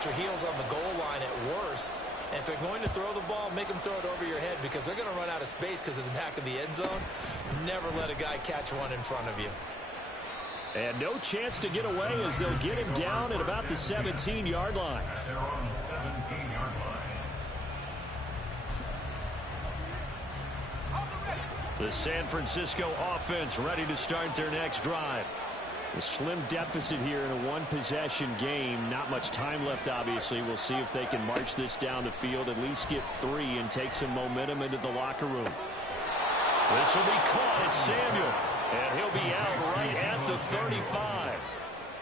at your heels on the goal line at worst. And if they're going to throw the ball, make them throw it over your head because they're going to run out of space because of the back of the end zone. Never let a guy catch one in front of you. And no chance to get away as they'll get him down at about the 17-yard line. They're on the 17-yard line. The San Francisco offense ready to start their next drive. A slim deficit here in a one-possession game. Not much time left, obviously. We'll see if they can march this down the field, at least get 3, and take some momentum into the locker room. This will be caught. It's Samuel, and he'll be out right at the 35.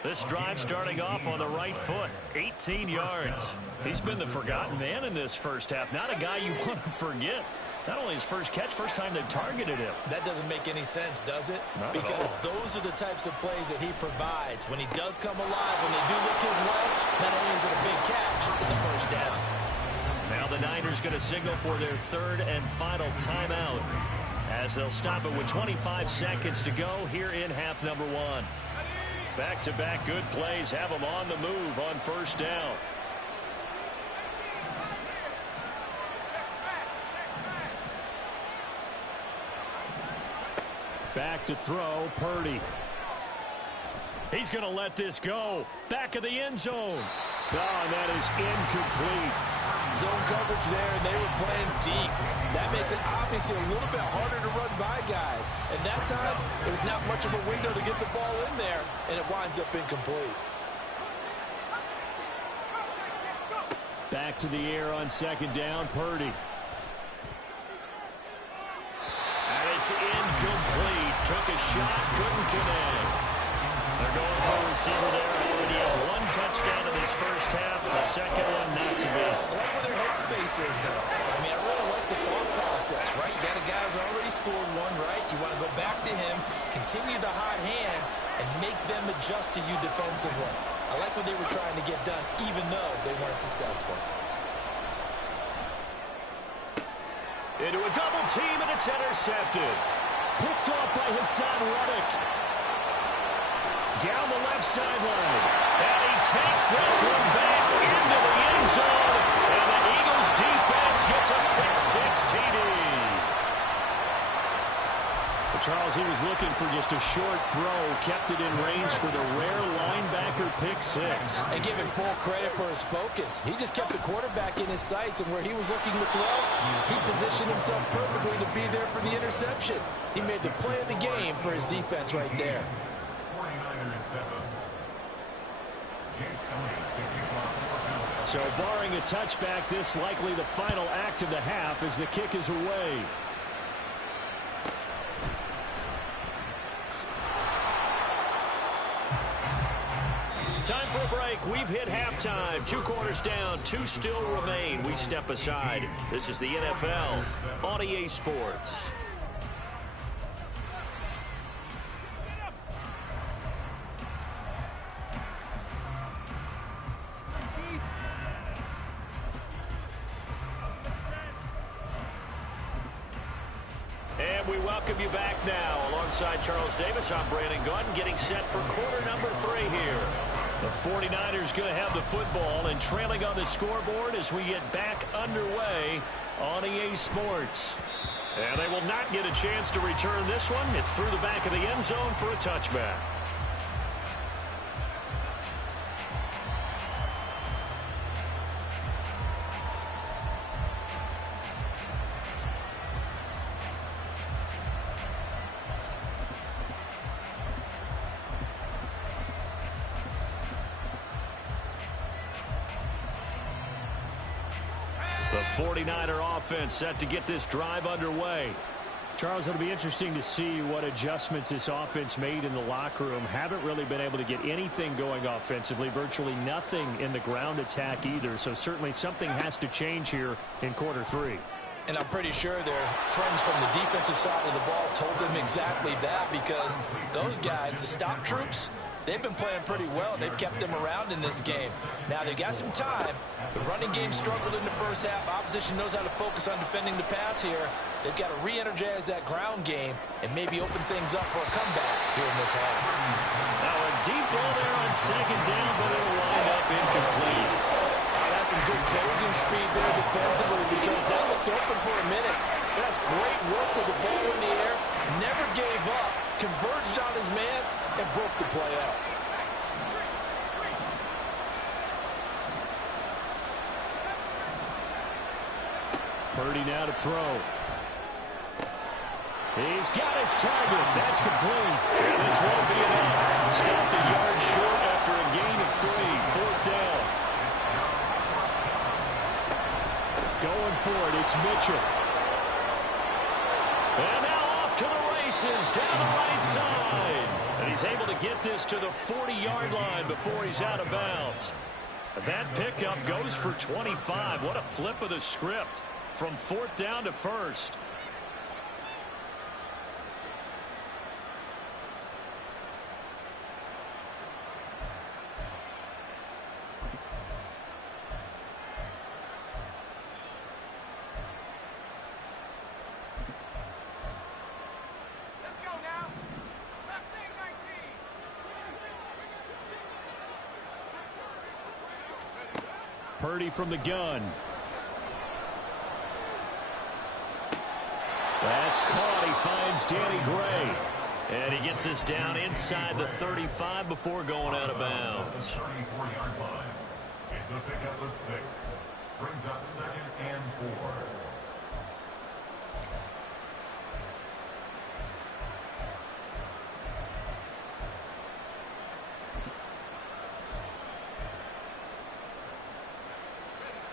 This drive starting off on the right foot, 18 yards. He's been the forgotten man in this first half. Not a guy you want to forget. Not only his first catch, first time they've targeted him. That doesn't make any sense, does it? Not because those are the types of plays that he provides. When he does come alive, when they do look his way, not only is it a big catch, it's a first down. Now the Niners going to signal for their third and final timeout as they'll stop it with 25 seconds to go here in half number 1. Back-to-back good plays have them on the move on first down. Back to throw, Purdy. He's going to let this go. Back of the end zone. Oh, and that is incomplete. Zone coverage there, and they were playing deep. That makes it obviously a little bit harder to run by guys. And that time, it was not much of a window to get the ball in there, and it winds up incomplete. Back to the air on second down, Purdy. And it's incomplete. Took a shot, couldn't connect. They're going for a receiver there. Already has 1 touchdown in this first half. A second one not to be. I like where their headspace is, though. I mean, I really like the thought process, right? You got a guy who's already scored one, right? You want to go back to him, continue the hot hand, and make them adjust to you defensively. I like what they were trying to get done, even though they weren't successful. Into a double team, and it's intercepted. Picked off by Hassan Reddick. Down the left sideline. And he takes this one back into the end zone. And the Eagles defense gets a quick 6 TD. But Charles, he was looking for just a short throw. Kept it in range for the rare linebacker pick 6. And give him full credit for his focus. He just kept the quarterback in his sights, and where he was looking to throw, he positioned himself perfectly to be there for the interception. He made the play of the game for his defense right there. So barring a touchback, this likely the final act of the half as the kick is away. Time for a break. We've hit halftime. 2 quarters down, 2 still remain. We step aside. This is the NFL on EA Sports. And we welcome you back now. Alongside Charles Davis, I'm Brandon Gautin, getting set for quarter number 3 here. The 49ers going to have the football and trailing on the scoreboard as we get back underway on EA Sports. And they will not get a chance to return this one. It's through the back of the end zone for a touchback. The 49er offense set to get this drive underway. Charles, it'll be interesting to see what adjustments this offense made in the locker room. Haven't really been able to get anything going offensively, virtually nothing in the ground attack either. So certainly something has to change here in quarter 3. And I'm pretty sure their friends from the defensive side of the ball told them exactly that, because those guys, the stop troops, they've been playing pretty well. They've kept them around in this game. Now, they've got some time. The running game struggled in the first half. Opposition knows how to focus on defending the pass here. They've got to re-energize that ground game and maybe open things up for a comeback here in this half. Now, a deep ball there on second down, but it'll wind up incomplete. lightning speed there defensively because that looked open for a minute. That's great work with the ball in the air. Never gave up, converged on his man, and broke the play out. Purdy now to throw. He's got his target. That's complete. And this won't be enough. Stopped a yard short after a gain of 3. 4th down. Going for it. It's Mitchell. And now off to the races down the right side. And he's able to get this to the 40-yard line before he's out of bounds. That pickup goes for 25. What a flip of the script. From 4th down to 1st. Purdy from the gun. That's caught. He finds Danny Gray. And he gets us down inside the 35 before going out of bounds. 34-yard line. It's a pickup of 6. Brings up 2nd and 4.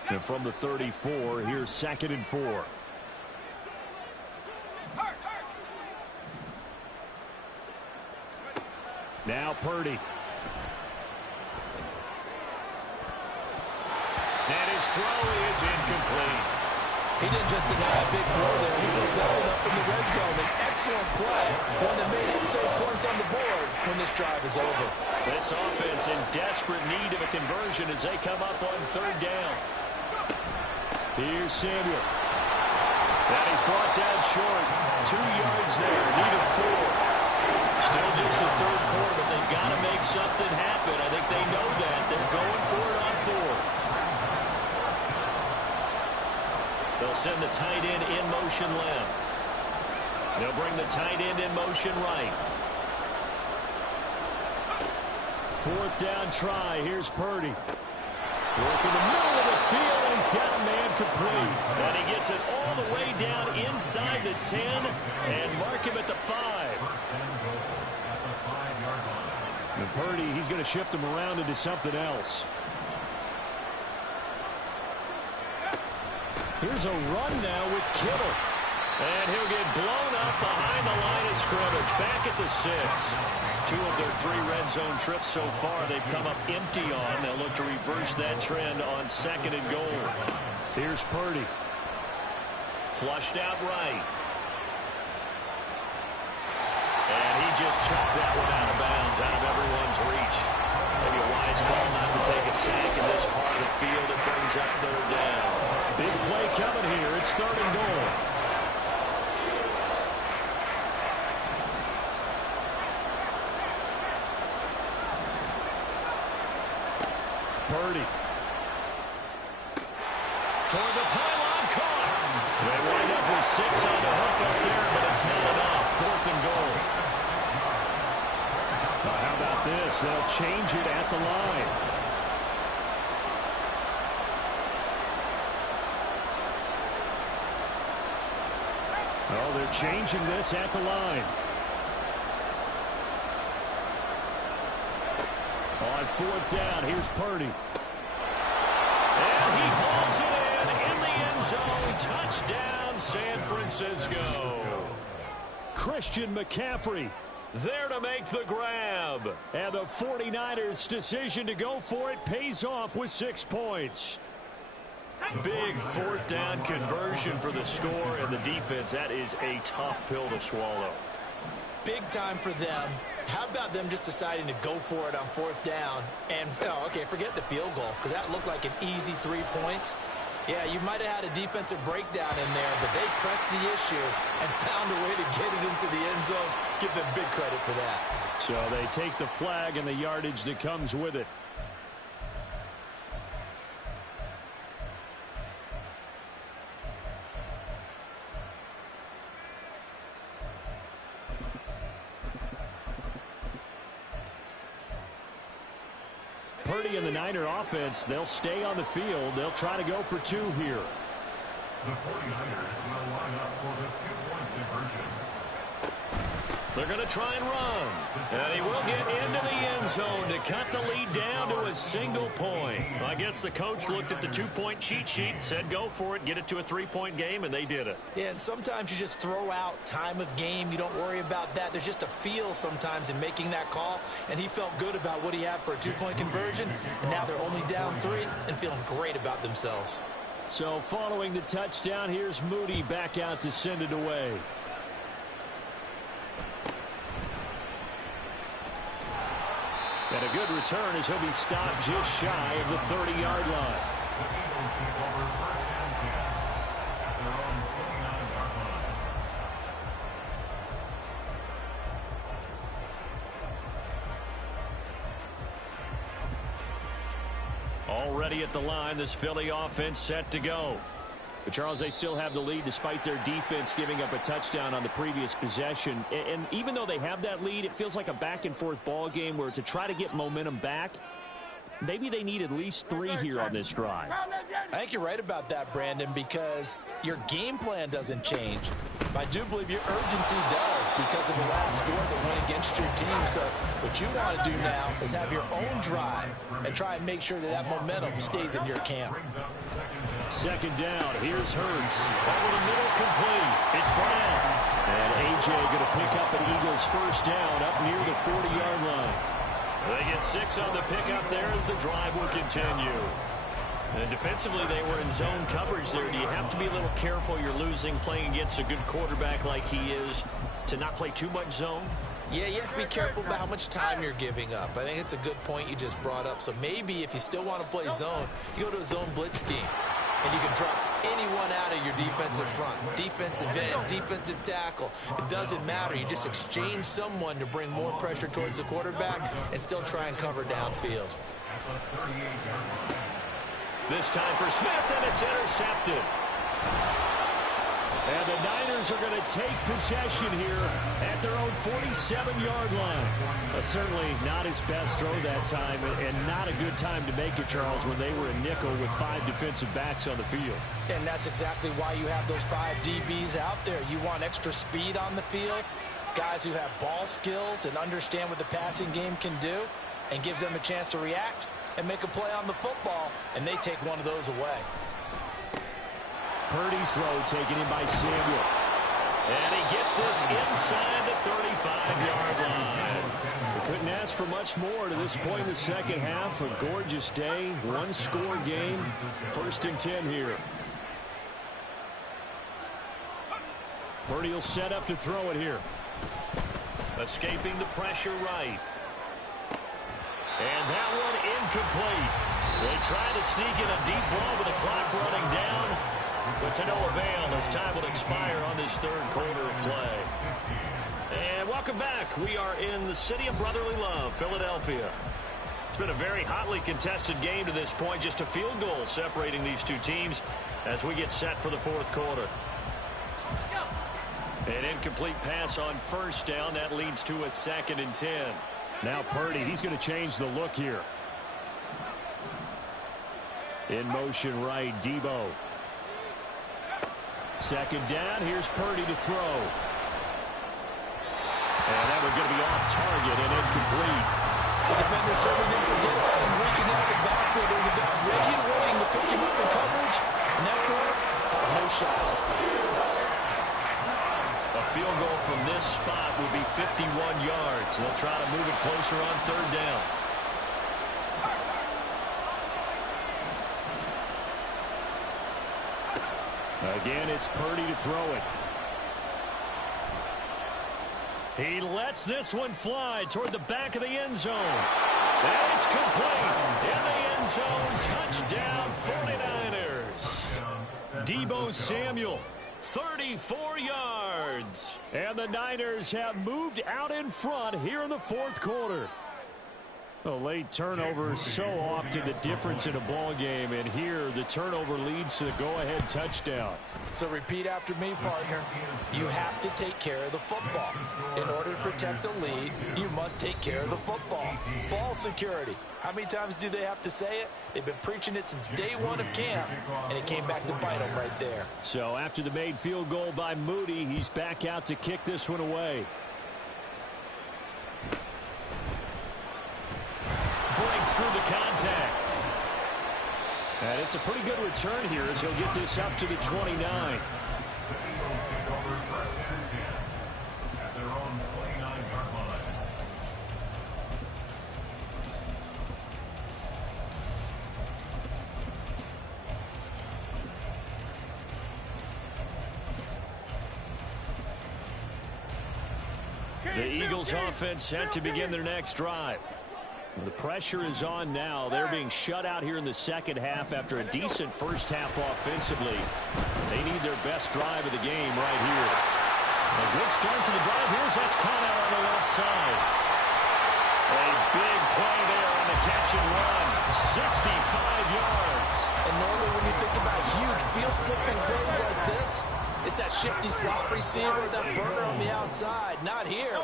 And from the 34, here's 2nd and 4. Now Purdy. And his throw is incomplete. He didn't just deny a big throw there. He put that one up in the red zone. An excellent play. One that made him save points on the board when this drive is over. This offense in desperate need of a conversion as they come up on 3rd down. Here's Samuel. And he's brought down short. 2 yards there. Needed 4. Still just the 3rd quarter, but they've got to make something happen. I think they know that. They're going for it on 4th. They'll send the tight end in motion left. They'll bring the tight end in motion right. 4th down try. Here's Purdy. Working the middle of the field, and he's got a man complete. And he gets it all the way down inside the 10 and mark him at the 5. And Purdy, he's going to shift him around into something else. Here's a run now with Kittle. And he'll get blown up behind the line of scrimmage. Back at the 6. 2 of their 3 red zone trips so far they've come up empty on. They'll look to reverse that trend on 2nd and goal. Here's Purdy. Flushed out right. And he just chucked that one out of bounds, out of everyone's reach. Maybe a wise call not to take a sack in this part of the field. It brings up 3rd down. Big play coming here. It's 3rd and goal. Purdy. Toward the pylon, caught. They wind up with 6 on the hook up there, but it's not enough. 4th and goal. How about this? They'll change it at the line. Oh, they're changing this at the line. On 4th down, here's Purdy. And he hauls it in the end zone. Touchdown, San Francisco. Christian McCaffrey there to make the grab. And the 49ers' decision to go for it pays off with 6 points. Big 4th down conversion for the score and the defense. That is a tough pill to swallow. Big time for them. How about them just deciding to go for it on 4th down? And, oh, okay, forget the field goal, because that looked like an easy 3 points. Yeah, you might have had a defensive breakdown in there, but they pressed the issue and found a way to get it into the end zone. Give them big credit for that. So they take the flag and the yardage that comes with it. Purdy and the Niner offense, they'll stay on the field. They'll try to go for two here. The 49ers will line up for the two-point conversion. They're going to try and run. And he will get into the end zone to cut the lead down to a single point. I guess the coach looked at the two-point cheat sheet and said, go for it, get it to a three-point game, and they did it. Yeah, and sometimes you just throw out time of game. You don't worry about that. There's just a feel sometimes in making that call, and he felt good about what he had for a two-point conversion, and now they're only down 3 and feeling great about themselves. So following the touchdown, here's Moody back out to send it away. And a good return as he'll be stopped just shy of the 30-yard line. The Eagles take over first and 10 at their own 29-yard line. Already at the line, this Philly offense set to go. But, Charles, they still have the lead despite their defense giving up a touchdown on the previous possession. And even though they have that lead, it feels like a back-and-forth ball game where to try to get momentum back, maybe they need at least 3 here on this drive. I think you're right about that, Brandon, because your game plan doesn't change. I do believe your urgency does because of the last score that went against your team. So what you want to do now is have your own drive and try and make sure that that momentum stays in your camp. Second down, here's Hurts. Over the middle, complete. It's Brown. And A.J. going to pick up an Eagles first down up near the 40-yard line. They get 6 on the pickup there as the drive will continue. And defensively, they were in zone coverage there. Do you have to be a little careful? You're losing playing against a good quarterback like he is to not play too much zone? Yeah, you have to be careful about how much time you're giving up. I think it's a good point you just brought up. So maybe if you still want to play zone, you go to a zone blitz scheme. And you can drop anyone out of your defensive front. Defensive end, defensive tackle. It doesn't matter. You just exchange someone to bring more pressure towards the quarterback and still try and cover downfield. This time for Smith, and it's intercepted. And the Niners are going to take possession here at their own 47-yard line. Certainly not his best throw that time, and not a good time to make it, Charles, when they were in nickel with 5 defensive backs on the field. And that's exactly why you have those 5 DBs out there. You want extra speed on the field, guys who have ball skills and understand what the passing game can do, and gives them a chance to react and make a play on the football, and they take one of those away. Purdy's throw taken in by Samuel. And he gets this inside the 35-yard line. We couldn't ask for much more to this point in the second half. A gorgeous day, one-score game. First and 10 here. Purdy will set up to throw it here. Escaping the pressure right. And that one incomplete. They try to sneak in a deep ball with the clock running down. But to no avail as time will expire on this third quarter of play. And welcome back. We are in the city of brotherly love, Philadelphia. It's been a very hotly contested game to this point. Just a field goal separating these two teams as we get set for the fourth quarter. An incomplete pass on first down. That leads to a 2nd and 10. Now Purdy, he's going to change the look here. In motion right, Debo. Second down, here's Purdy to throw. And that one's going to be off target and incomplete. The defender certainly didn't forget about him leaking out of the backfield. There's a guy ready and waiting to pick him up in coverage. And that throw had no shot. A field goal from this spot will be 51 yards. They'll try to move it closer on third down. Again, it's Purdy to throw it. He lets this one fly toward the back of the end zone. And it's complete. In the end zone, touchdown 49ers. Debo Samuel, 34 yards. And the Niners have moved out in front here in the fourth quarter. A late turnover is so often the difference in a ball game, and here the turnover leads to the go-ahead touchdown. So repeat after me, partner. You have to take care of the football. In order to protect the lead, you must take care of the football. Ball security. How many times do they have to say it? They've been preaching it since day one of camp, and it came back to bite them right there. So after the made field goal by Moody, he's back out to kick this one away. Breaks through the contact. And it's a pretty good return here as he'll get this up to the 29. The Eagles offense set to begin their next drive. The pressure is on now. They're being shut out here in the second half after a decent first half offensively. They need their best drive of the game right here. A good start to the drive. That's caught out on the left side. A big play there on the catch and run. 65 yards. And normally when you think about huge field flipping plays like this, it's that shifty slot receiver, that burner on the outside. Not here.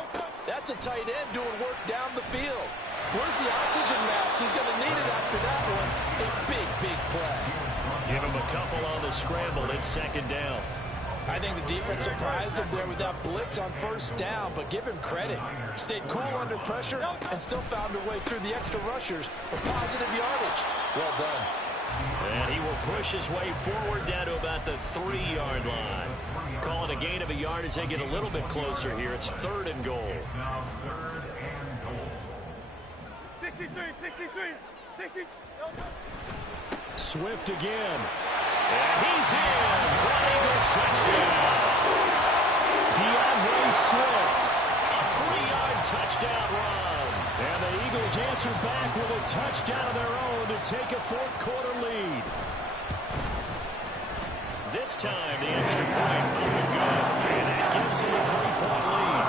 That's a tight end doing work down the field. Where's the oxygen mask? He's going to need it after that one. A big, big play. Give him a couple on the scramble. It's second down. I think the defense surprised him there with that blitz on first down, but give him credit. Stayed cool under pressure and still found a way through the extra rushers for positive yardage. Well done. And he will push his way forward down to about the 3-yard line. Call it a gain of a yard as they get a little bit closer here. It's 3rd and goal. 63. Swift again. And he's in for an Eagles touchdown. DeAndre Swift, a 3-yard touchdown run. And the Eagles answer back with a touchdown of their own to take a fourth-quarter lead. This time, the extra point up and good. And that gives them a 3-point lead.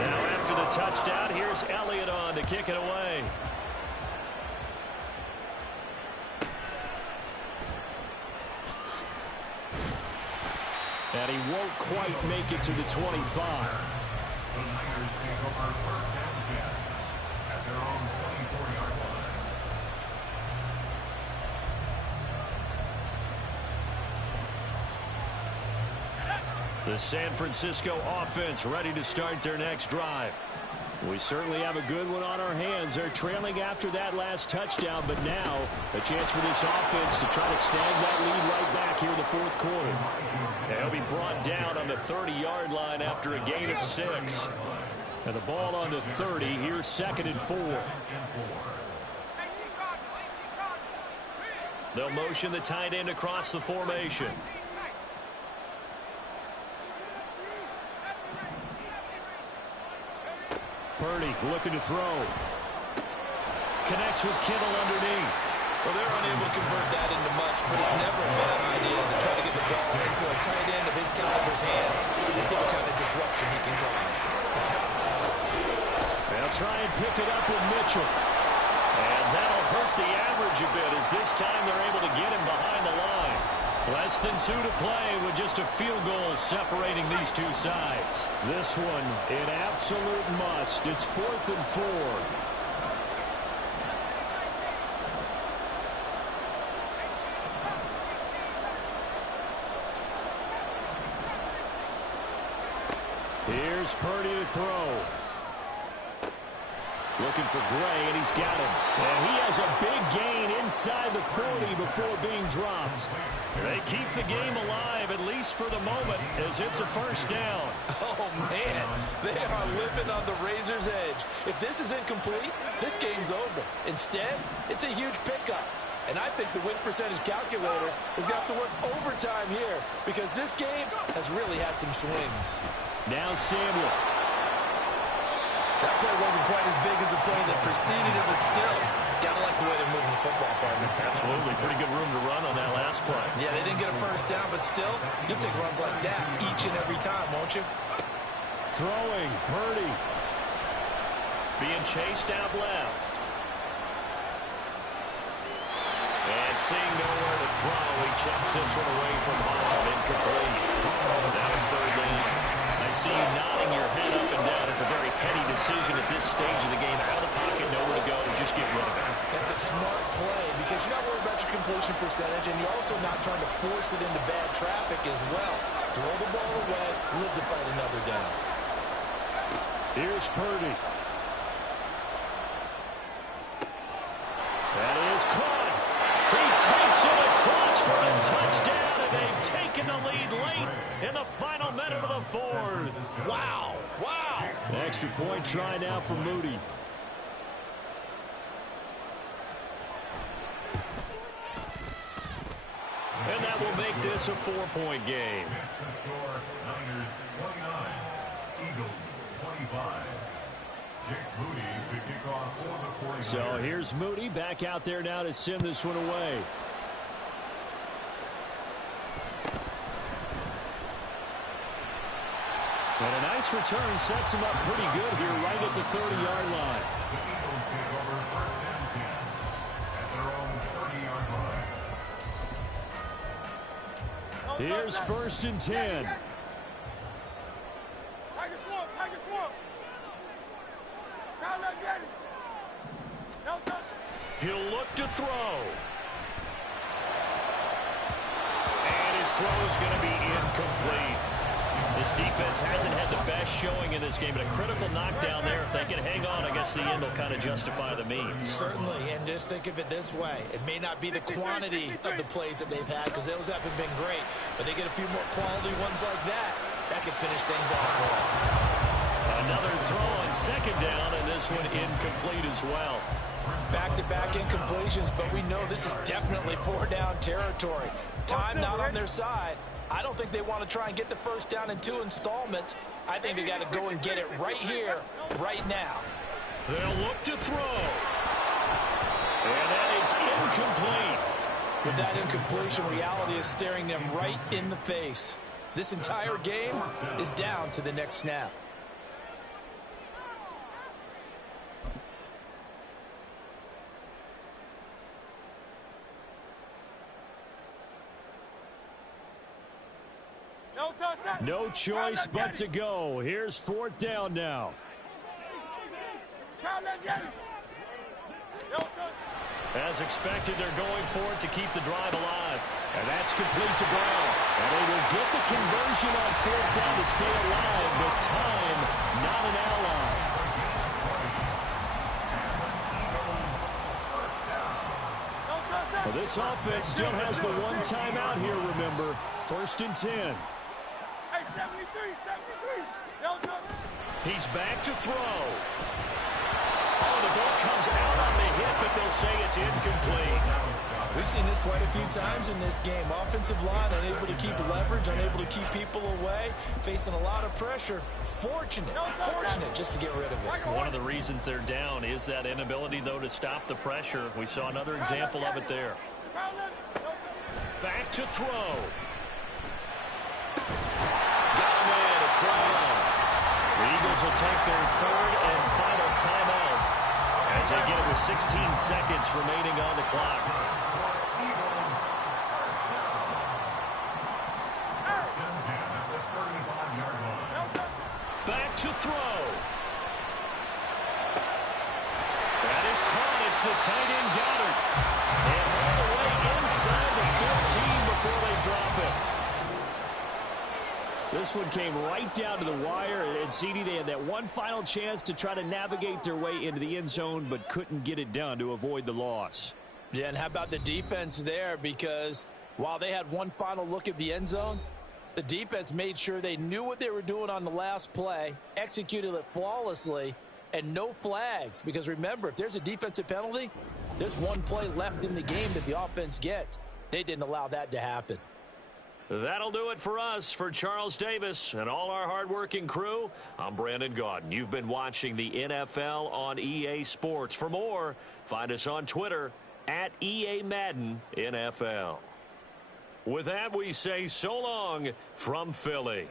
Now after the touchdown, here's Elliott on to kick it away. And he won't quite make it to the 25. The Niners take over first down 10 at their own 24-yard line. The San Francisco offense ready to start their next drive. We certainly have a good one on our hands. They're trailing after that last touchdown, but now a chance for this offense to try to snag that lead right back here in the fourth quarter. They'll be brought down on the 30-yard line after a gain of 6. And the ball on the 30. Here's 2nd and 4. They'll motion the tight end across the formation. Purdy looking to throw. Connects with Kittle underneath. Well, they're unable to convert that into much, but it's never a bad idea to try to get the ball into a tight end of his caliber's hands and see what kind of disruption he can cause. They'll try and pick it up with Mitchell. And that'll hurt the average a bit as this time they're able to get him behind the line. Less than 2 to play with just a field goal separating these two sides. This one, an absolute must. It's 4th and 4. Here's Purdy to throw. Looking for Gray, and he's got him. And he has a big gain inside the 40 before being dropped. They keep the game alive, at least for the moment, as it's a first down. Oh, man. They are living on the razor's edge. If this is incomplete, this game's over. Instead, it's a huge pickup. And I think the win percentage calculator is going to have to work overtime here because this game has really had some swings. Now Samuel. That play wasn't quite as big as the play that preceded it, but still, gotta like the way they're moving the football, partner. Absolutely. Pretty good room to run on that last play. Yeah, they didn't get a first down, but still, you'll take runs like that each and every time, won't you? Throwing, Purdy. Being chased out left. And seeing nowhere to throw, he checks this one away from home. Incomplete. Now it's 3rd down. I see you nodding your head up and down. It's a very petty decision at this stage of the game. Out of the pocket, nowhere to go, just get rid of it. That's a smart play because you're not worried about your completion percentage, and you're also not trying to force it into bad traffic as well. Throw the ball away, live to fight another down. Here's Purdy. That is caught. He takes it across for a touchdown, and they've taken the lead late in the final minute of the fourth. Wow. Wow. An extra point try now for Moody. And that will make this a 4-point game. Next to score, Niners 29, Eagles 25. Jake Moody to kick off for the 49ers. So here's Moody back out there now to send this one away. And a nice return sets him up pretty good here right at the 30-yard line. The Eagles take over first and 10 at their own 30-yard line. Here's first and 10. He'll look to throw. And his throw is going to be incomplete. This defense hasn't had the best showing in this game, but a critical knockdown there. If they can hang on, I guess the end will kind of justify the means. Certainly, and just think of it this way. It may not be the quantity of the plays that they've had because those haven't been great, but they get a few more quality ones like that. That could finish things off well. Another throw on second down, and this one incomplete as well. Back-to-back incompletions, but we know this is definitely 4-down territory. Time not on their side. I don't think they want to try and get the first down in 2 installments. I think they got to go and get it right here, right now. They'll look to throw. And that is incomplete. With that incompletion, reality is staring them right in the face. This entire game is down to the next snap. No choice but to go. Here's 4th down now. As expected, they're going for it to keep the drive alive. And that's complete to Brown. And they will get the conversion on 4th down to stay alive, but time not an ally. Well, this offense still has the one timeout here, remember. 1st and 10. He's back to throw. Oh, the ball comes out on the hit, but they'll say it's incomplete. We've seen this quite a few times in this game. Offensive line unable to keep leverage, unable to keep people away, facing a lot of pressure. Fortunate just to get rid of it. One of the reasons they're down is that inability, though, to stop the pressure. We saw another example of it there. Back to throw. Got him in. It's Brown. The Eagles will take their 3rd and final timeout as they get it with 16 seconds remaining on the clock. Back to throw. That is caught. It's the tight end Goddard. And all the way inside the 15 before they drop it. This one came right down to the wire, and CD, they had that one final chance to try to navigate their way into the end zone, but couldn't get it done to avoid the loss. Yeah, and how about the defense there? Because while they had one final look at the end zone, the defense made sure they knew what they were doing on the last play, executed it flawlessly, and no flags. Because remember, if there's a defensive penalty, there's one play left in the game that the offense gets. They didn't allow that to happen. That'll do it for us. For Charles Davis and all our hardworking crew, I'm Brandon Gaudin. You've been watching the NFL on EA Sports. For more, find us on Twitter at EA Madden NFL. With that, we say so long from Philly.